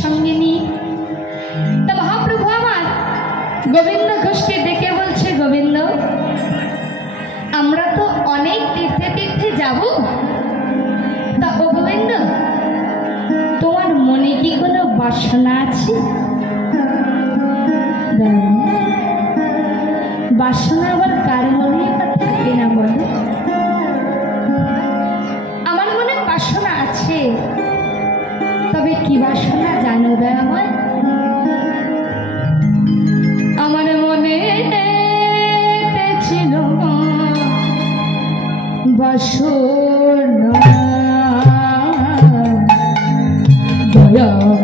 সঙ্গে নিয়ে তা মহাপ্রভু আমার, গোবিন্দ ঘোষকে ডেকে বলছে, গোবিন্দ, আমরা তো অনেক তীর্থে তীর্থে যাব। তা ও গোবিন্দ, তোমার মনে কি কোনো বাসনা আছে? বাসনা আবার কার মনে? থাকে না বলো। কি বাসনা জানো দেয় আমার? আমার মনে ছিল বাসনা। দয়াময়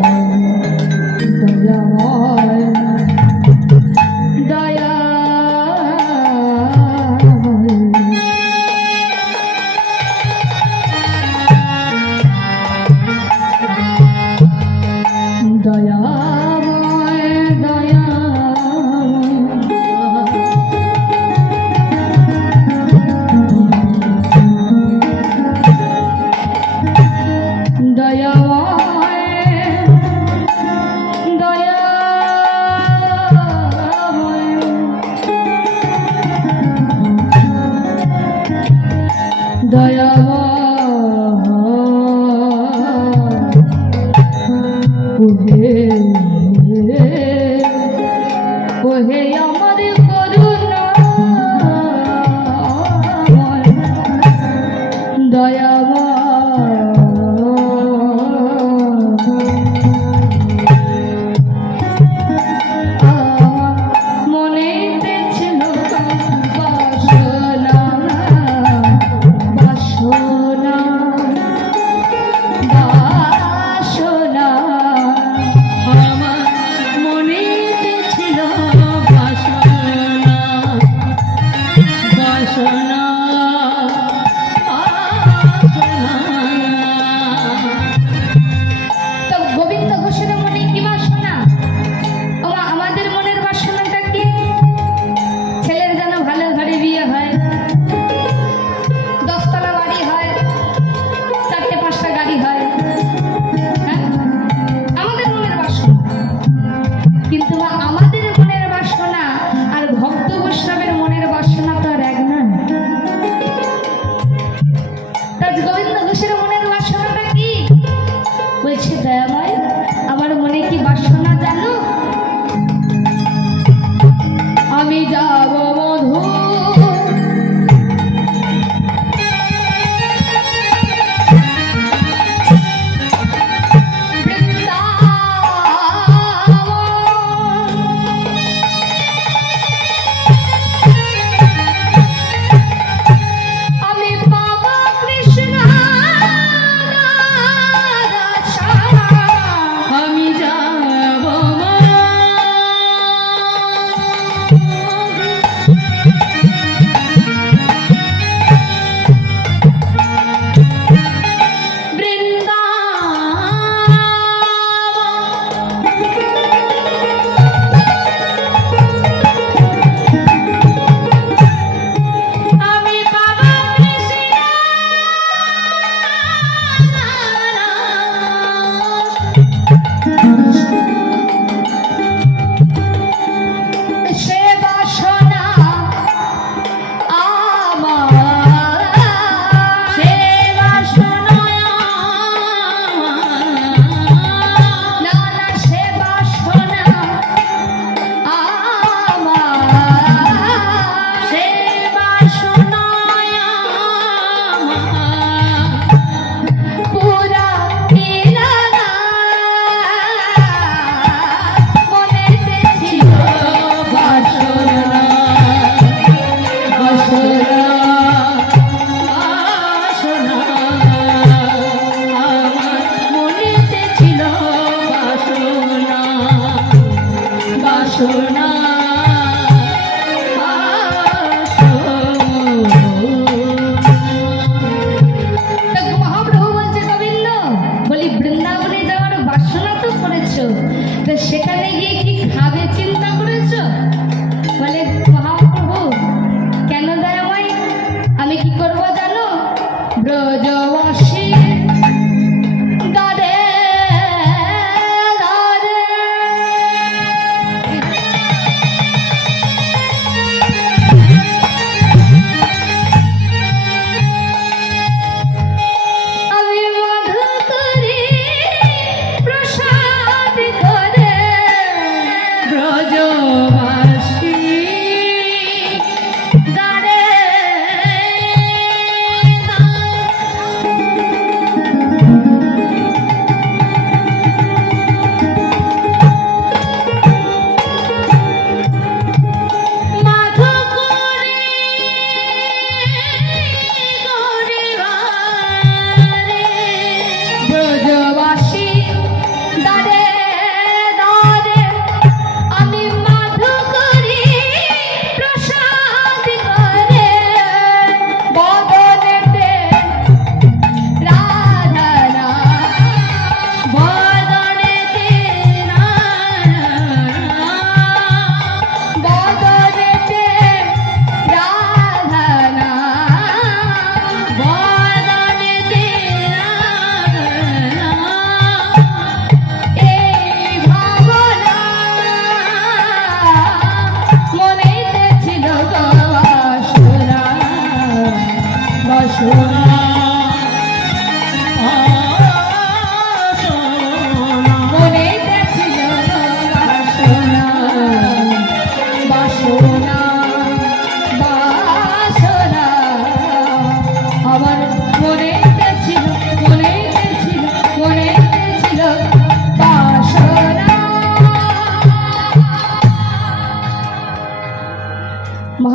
দয়া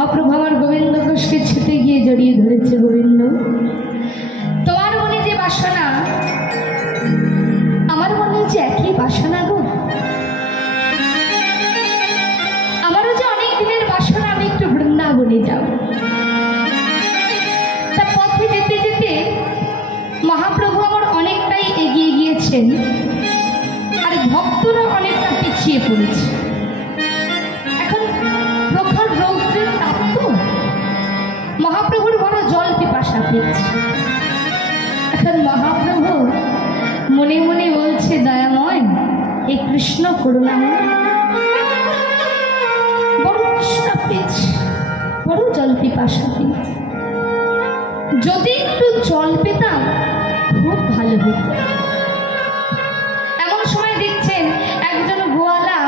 মহাপ্রভু আমার গোবিন্দকে সে ছুটে গিয়ে জড়িয়ে ধরেছে গোবিন্দ। এখন মহাপ্রভু মনে মনে বলছে, দয়াময়, এই কৃষ্ণ করুণাময় বড় জল পিপাসা যদি একটু জল পেতাম, খুব ভালো হতো। এমন সময় দেখছেন একজন গোয়ালা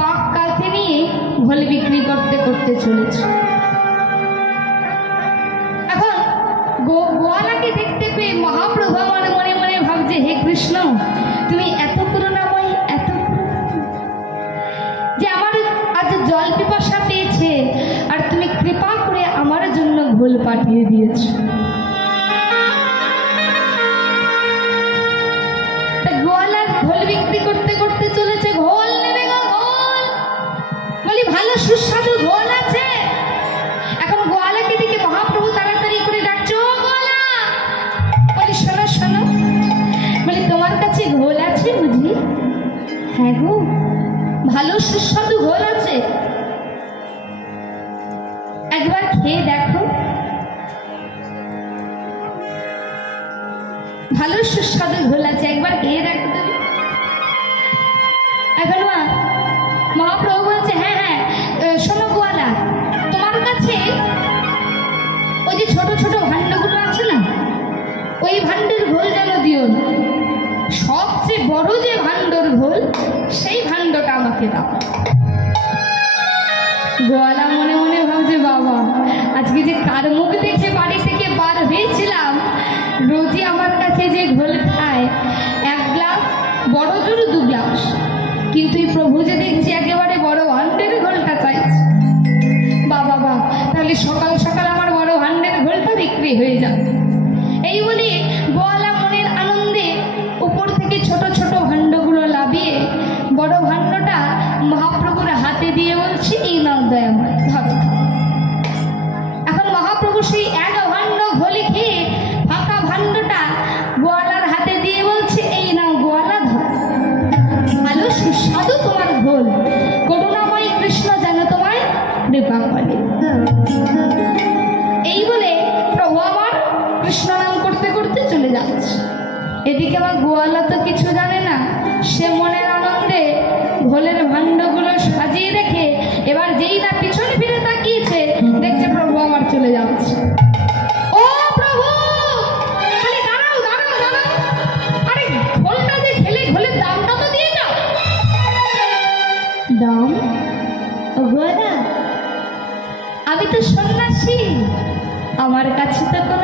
বাঘ কালকে নিয়ে ঘোল বিক্রি করতে করতে চলেছে। কৃষ্ণ, তুমি এত করুণাময়, এত যে আমার আজ জল পিপাসা পেয়েছে, আর তুমি কৃপা করে আমার জন্য ঘোল পাঠিয়ে দিয়েছ। তা গোয়ালা ঘোল বিক্রি করতে করতে চলেছে, ঘোল নেবে ঘোল। বলি, ভালো সুস্বাদু হ্যাঁ গো ভালো সুস্বাদু ঘোল আছে। একবার খেয়ে দেখো। ভালো সুস্বাদু ঘোল আছে, একবার খেয়ে দেখো তুমি। এখন মা, মহাপ্রভু বলছে হ্যাঁ হ্যাঁ শোনো গোয়ালা, তোমার কাছে ওই যে ছোট ছোট ভাণ্ডগুলো আছে না, ওই ভাণ্ডের আমাকে দাও গোয়ালা মনে মনে ভাবছে, বাবা, আজকে যে কার মুখ দেখে বাড়ি থেকে বার হয়েছিলাম, রোজই আমার কাছে যে ঘোল খায়, এক গ্লাস বড় জোর দু গ্লাস। কিন্তু এই প্রভু যে দেখছি একেবারে আমার কাছে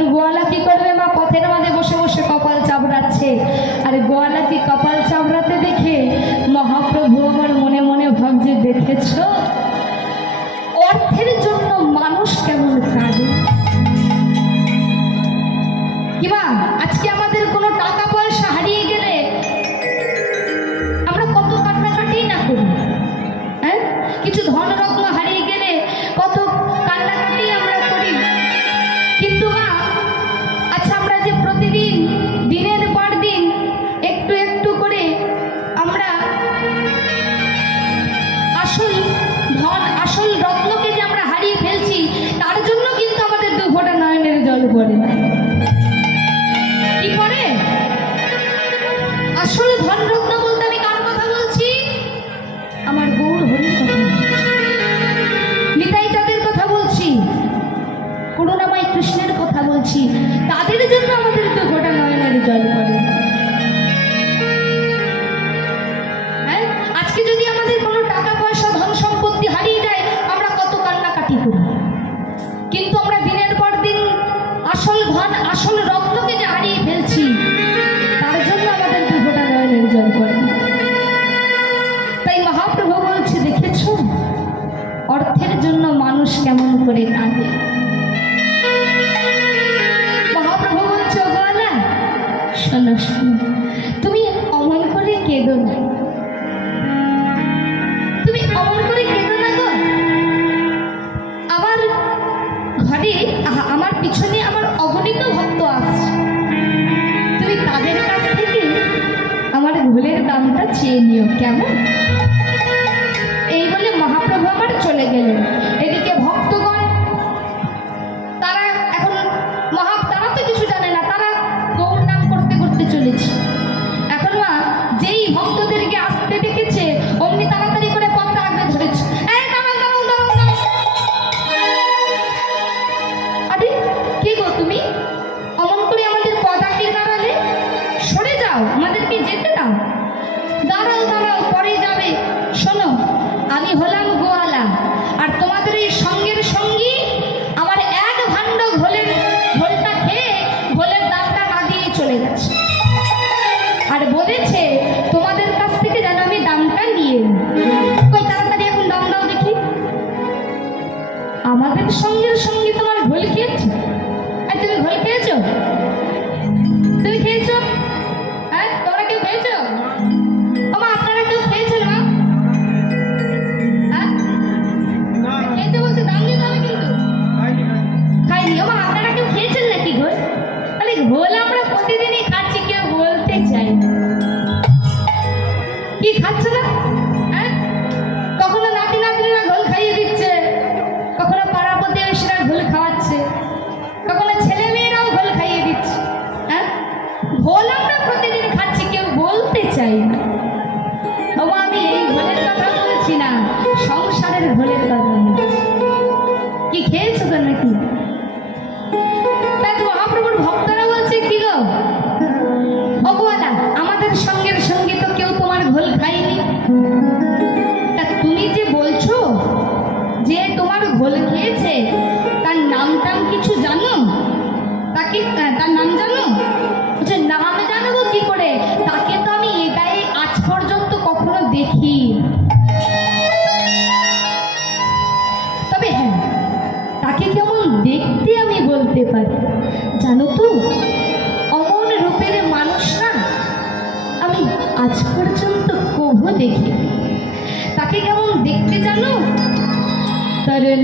এখন গোয়ালা কি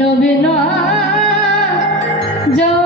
নবীন জবান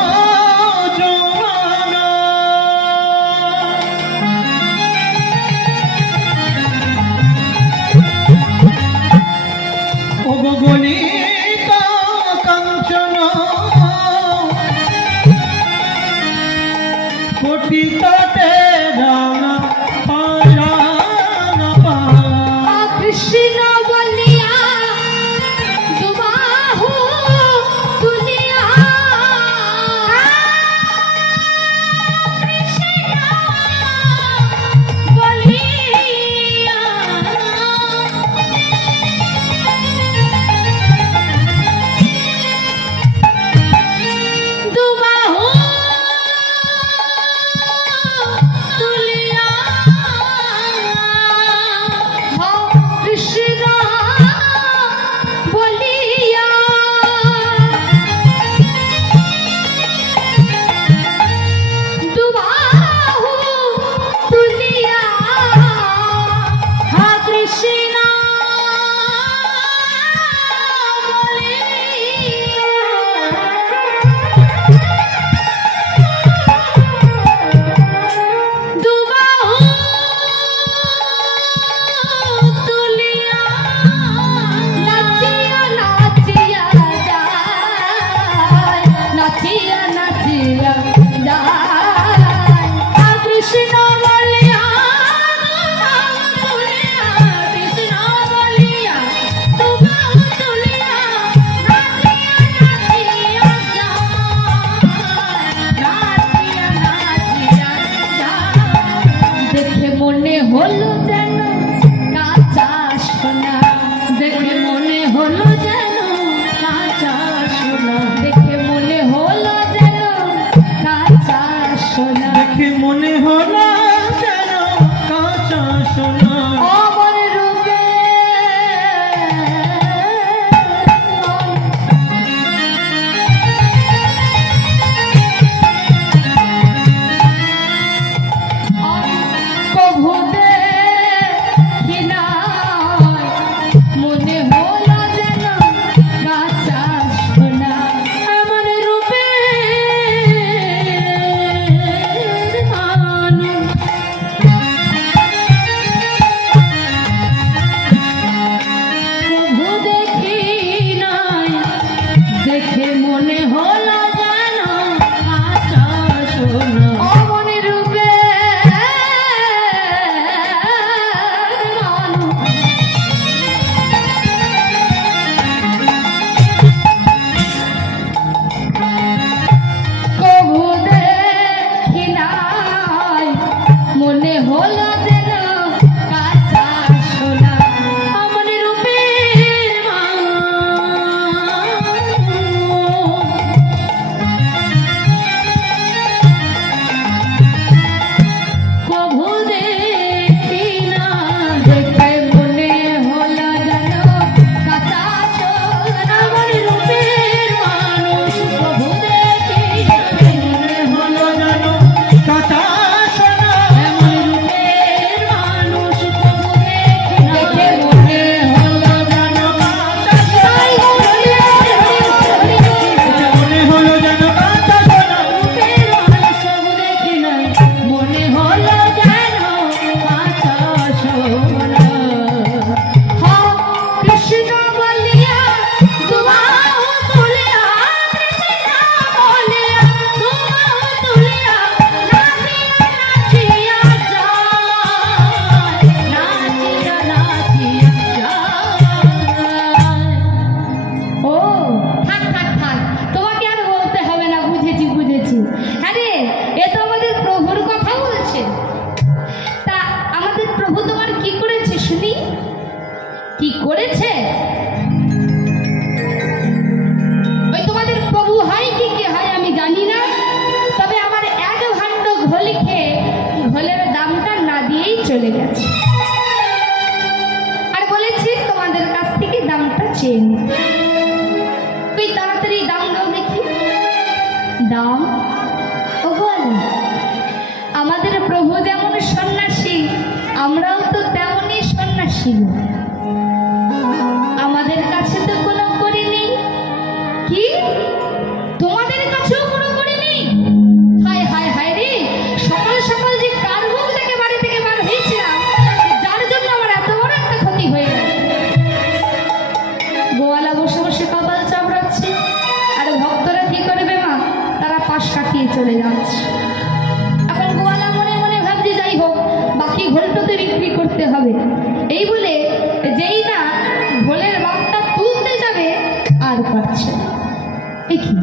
একই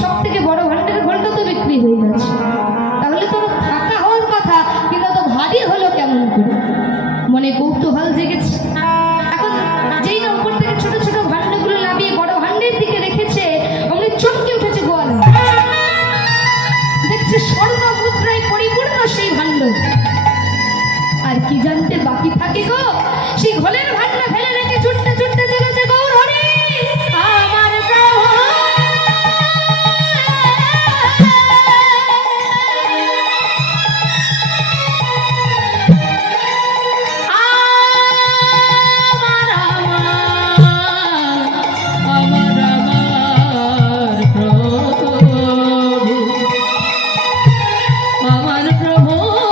সব থেকে বড় ঘণ্টার ঘণ্টা তো বিক্রি হয়ে গেছে। তাহলে তো থাকা হওয়ার কথা, কিন্তু তো ভারী হলো কেমন করে? মনে কৌতূহল জেগেছে। এখন নামিয়ে বড় দিকে রেখেছে উঠেছে দেখছে স্বর্ণ সেই ভাণ্ড আর কি জানতে বাকি থাকে গো? प्रभो